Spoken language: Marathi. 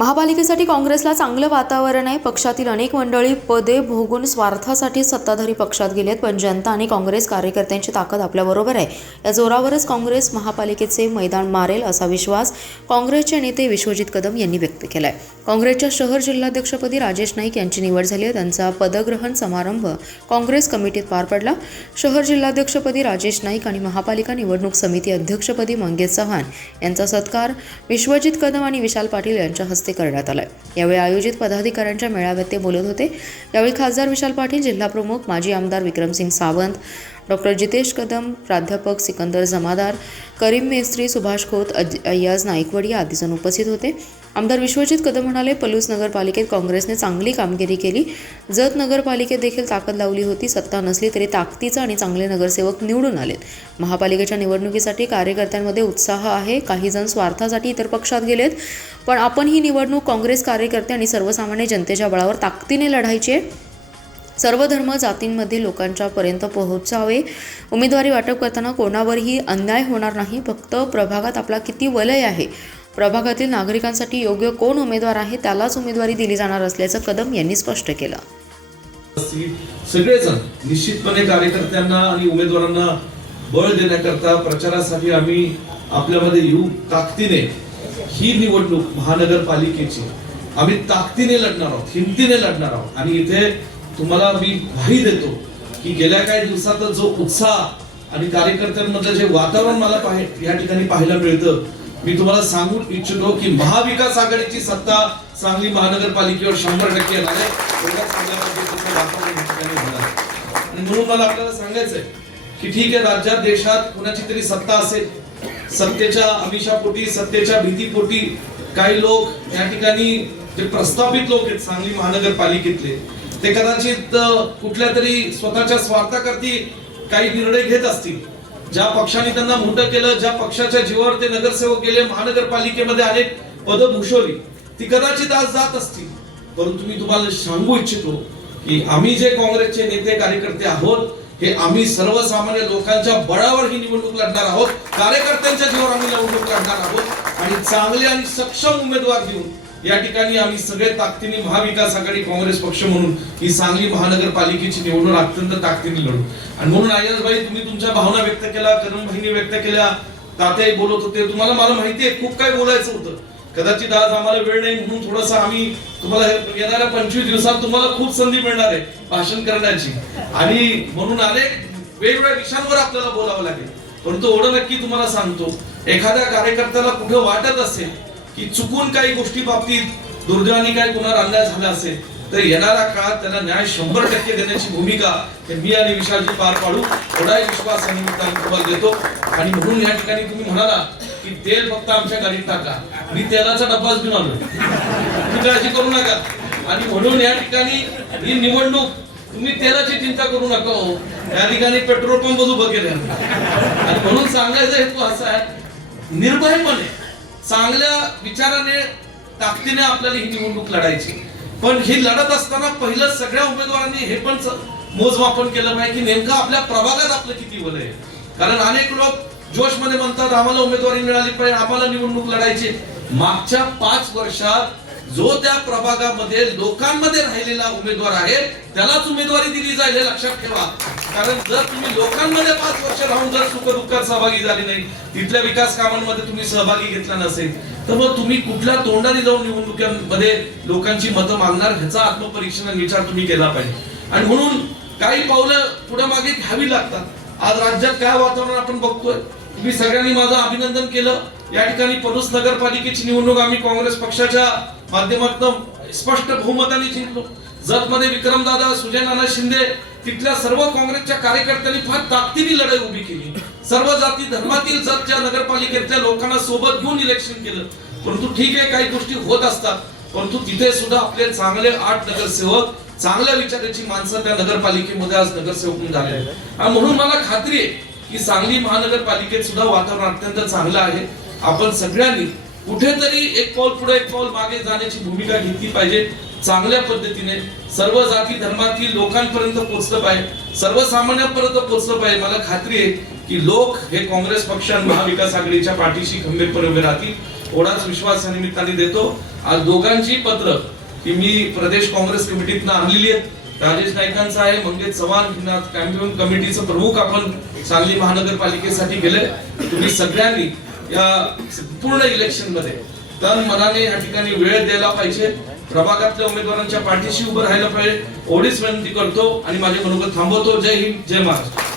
महापालिकेसाठी काँग्रेसला चांगलं वातावरण आहे. पक्षातील अनेक मंडळी पदे भोगून स्वार्थासाठी सत्ताधारी पक्षात गेलेत, पण जनता आणि काँग्रेस कार्यकर्त्यांची ताकद आपल्याबरोबर आहे. या जोरावरच काँग्रेस महापालिकेचे मैदान मारेल असा विश्वास काँग्रेसचे नेते विश्वजित कदम यांनी व्यक्त केलाय. काँग्रेसच्या शहर जिल्हाध्यक्षपदी राजेश नाईक यांची निवड झाली आहे. त्यांचा पदग्रहण समारंभ काँग्रेस कमिटीत पार पडला. शहर जिल्हाध्यक्षपदी राजेश नाईक आणि महापालिका निवडणूक समिती अध्यक्षपदी मंगेश चव्हाण यांचा सत्कार विश्वजित कदम आणि विशाल पाटील यांच्या हस्ते करण्यात आलाय. यावेळी आयोजित पदाधिकाऱ्यांच्या मेळाव्यात ते बोलत होते. यावेळी खासदार विशाल पाटील, जिल्हाप्रमुख माजी आमदार विक्रमसिंग सावंत, डॉक्टर जितेश कदम, प्राध्यापक सिकंदर जमादार, करीम मेस्त्री, सुभाष खोत, अय्याज नाईकवडी आदी जण उपस्थित होते. आमदार विश्वजित कदम म्हणाले, पलूस नगरपालिकेत काँग्रेसने चांगली कामगिरी केली. जत नगरपालिकेत देखील ताकद लावली होती. सत्ता नसली तरी ताकदीचा आणि चांगले नगरसेवक निवडून आलेत. महापालिकेच्या निवडणुकीसाठी कार्यकर्त्यांमध्ये उत्साह आहे. काही जण स्वार्थासाठी इतर पक्षात गेलेत, पण आपण ही निवडणूक काँग्रेस कार्यकर्ते आणि सर्वसामान्य जनतेच्या बळावर ताकदीने लढायची आहे. सर्व धर्म जातींमध्ये लोकांच्या पर्यंत पोहोचावे. उमेदवारी वाटप करताना कोणावरही अन्याय होणार नाही. फक्त प्रभागात आपला किती वलय आहे, प्रभागातील नागरिकांसाठी योग्य कोण उमेदवार आहे त्यालाच उमेदवारी दिली जाणार असल्याचं कदम यांनी स्पष्ट केलं. सगळेजण निश्चितपणे कार्यकर्त्यांना आणि उमेदवारांना बळ देण्याकरता प्रचारासाठी आम्ही आपल्यामध्ये येऊ. ताकदीने ही निवडणूक महानगरपालिकेची आम्ही ताकदीने लढणार आहोत, हिमतीने लढणार आहोत. आणि इथे तुम्हाला मी ग्वाही देतो की गेल्या काही दिवसात जो उत्साह आणि कार्यकर्त्यांमधलं जे वातावरण मला या ठिकाणी पाहायला मिळतं, मी तुम्हाला सांगू इच्छितो की महाविकास आघाडीची सत्ता सांगली महानगरपालिकेवर 100% येणार आहे. आणि म्हणून मला आपल्याला सांगायचंय की ठीक आहे, राज्यात देशात कुणाची तरी सत्ता असेल, सत्तेच्या आमिषापोटी, सत्तेच्या भीतीपोटी काही लोक या ठिकाणी जे प्रस्थापित लोक आहेत सांगली महानगरपालिकेतले, ते कदाचित कुठल्या तरी स्वतःच्या स्वार्थाकरती काही निर्णय घेत असतील. ज्या पक्षाने त्यांना मोठं केलं, ज्या पक्षाच्या जीवावर ते नगरसेवक गेले, महानगरपालिकेमध्ये अनेक पदं भूषवली, ती कदाचित आज जात असतील. परंतु मी तुम्हाला सांगू इच्छितो की आम्ही जे काँग्रेसचे नेते कार्यकर्ते आहोत, हे आम्ही सर्वसामान्य लोकांच्या बळावर ही निवडणूक लढणार आहोत. कार्यकर्त्यांच्या जीवावर आम्ही निवडणूक लढणार आहोत आणि चांगले आणि सक्षम उमेदवार देऊन या ठिकाणी आम्ही सगळे ताकदीने महाविकास आघाडी काँग्रेस पक्ष म्हणून ही सांगली महानगरपालिकेची निवडणूक अत्यंत ताकदीने लढू. आणि म्हणून अय्याजभाई, तुम्ही तुमच्या भावना व्यक्त केल्या, करणभाईंनी व्यक्त केल्या, तात्याही बोलत होते. तुम्हाला मला माहिती आहे खूप काही बोलायचं होतं. कदाचित आज आम्हाला वेळ नाही म्हणून थोडंसं आम्ही तुम्हाला येणाऱ्या 25 दिवसात तुम्हाला खूप संधी मिळणार आहे भाषण करण्याची, आणि म्हणून अनेक वेगवेगळ्या विषयांवर आपल्याला बोलावं लागेल. परंतु एवढं नक्की तुम्हाला सांगतो, एखाद्या कार्यकर्त्याला कुठे वाटत असेल की चुकून काही गोष्टी बाबतीत दुर्दैवाने काही कुणावर अन्याय झाला असेल, तर येणाऱ्या काळात त्याला न्याय 100% देण्याची भूमिका मी आणि विशालजी पार पाडू, एवढाही विश्वास आणि तुम्हाला देतो. आणि म्हणून या ठिकाणी तुम्ही म्हणाला की तेल फक्त आमच्या गाडीत टाका, मी तेलाचा डब्बाच घेऊन आलो, तुम्ही काळजी करू नका. आणि म्हणून या ठिकाणी ही निवडणूक तुम्ही तेलाची चिंता करू नका हो, या ठिकाणी पेट्रोल पंप उभं केले. आणि म्हणून सांगायचा हेतू असा आहे, निर्भयपणे चांगल्या विचाराने ताकदीने आपल्याला ही निवडणूक लढायची. पण ही लढत असताना पहिलं सगळ्या उमेदवारांनी हे पण मोजमापन केलं पाहिजे की नेमकं आपल्या प्रभागात आपलं किती वलय आहे. कारण अनेक लोक जोश मध्ये म्हणतात आम्हाला उमेदवारी मिळाली पाहिजे, आम्हाला निवडणूक लढायची. मागच्या 5 वर्षात जो त्या प्रभागामध्ये लोकांमध्ये राहिलेला उमेदवार आहे त्यालाच उमेदवारी दिली जाईल, हे लक्षात ठेवा. कारण जर तुम्ही लोकांमध्ये 5 वर्ष राहून जर सुखदुःखात सहभागी झाले नाही, तिथल्या विकास कामांमध्ये तुम्ही सहभागी घेतला नसेल, तर मग तुम्ही कुठल्या तोंडाने जाऊन निवडणुकीमध्ये लोकांची मतं मागणार, ह्याचा आत्मपरीक्षण आणि विचार तुम्ही केला पाहिजे. आणि म्हणून काही पावलं पुढे मागे घ्यावी लागतात. आज राज्यात काय वातावरण आपण बघतोय, तुम्ही सगळ्यांनी माझं अभिनंदन केलं. या ठिकाणी पलूस नगरपालिकेची निवडणूक आम्ही काँग्रेस पक्षाच्या माध्यमातून स्पष्ट बहुमताने जिंकलो. जतमध्ये विक्रमदादा, सुजय नाना शिंदे, तिथल्या सर्व काँग्रेसच्या कार्यकर्त्यांनी फार ताकदीने लढाई उभी केली. सर्व जाती धर्मातील जतच्या नगरपालिकेतल्या लोकांना सोबत घेऊन इलेक्शन केलं. परंतु ठीक आहे, काही गोष्टी होत असतात, परंतु तिथे सुद्धा आपले चांगले 8 नगरसेवक, चांगल्या विचाराची माणसं त्या नगरपालिकेमध्ये आज नगरसेवक झाले. आणि म्हणून मला खात्री आहे की सांगली महानगरपालिकेत सुद्धा वातावरण अत्यंत चांगलं आहे. आपण सगळ्यांनी कुठेतरी एक पाऊल पुढे एक पाऊल मागे जाण्याची भूमिका घेतली पाहिजे. चांगल्या पद्धतीने सर्व जाती धर्मातील लोकांपर्यंत पोहोचलं पाहिजे, सर्वसामान्यांपर्यंत पोहोचलं पाहिजे. मला खात्री आहे की लोक हे काँग्रेस पक्ष आणि महाविकास आघाडीच्या पाठीशी खंबीरपणे उभे राहतील, एवढाच विश्वास या निमित्ताने देतो. आज दोघांची पत्र की मी प्रदेश काँग्रेस कमिटीतनं आणलेली आहेत. राजेश नाईकांचं आहे, मंगेश चव्हाण कॅम्पेन कमिटीचं प्रमुख आपण सांगली महानगरपालिकेसाठी गेले. तुम्ही सगळ्यांनी या पूर्ण इलेक्शन मध्ये तन मनाने या ठिकाणी वेळ द्यायला पाहिजे, प्रभागातल्या उमेदवारांच्या पाठीशी उभं राहायला पाहिजे, एवढीच विनंती करतो आणि माझे मनोगत थांबवतो. जय हिंद, जय महाराष्ट्र.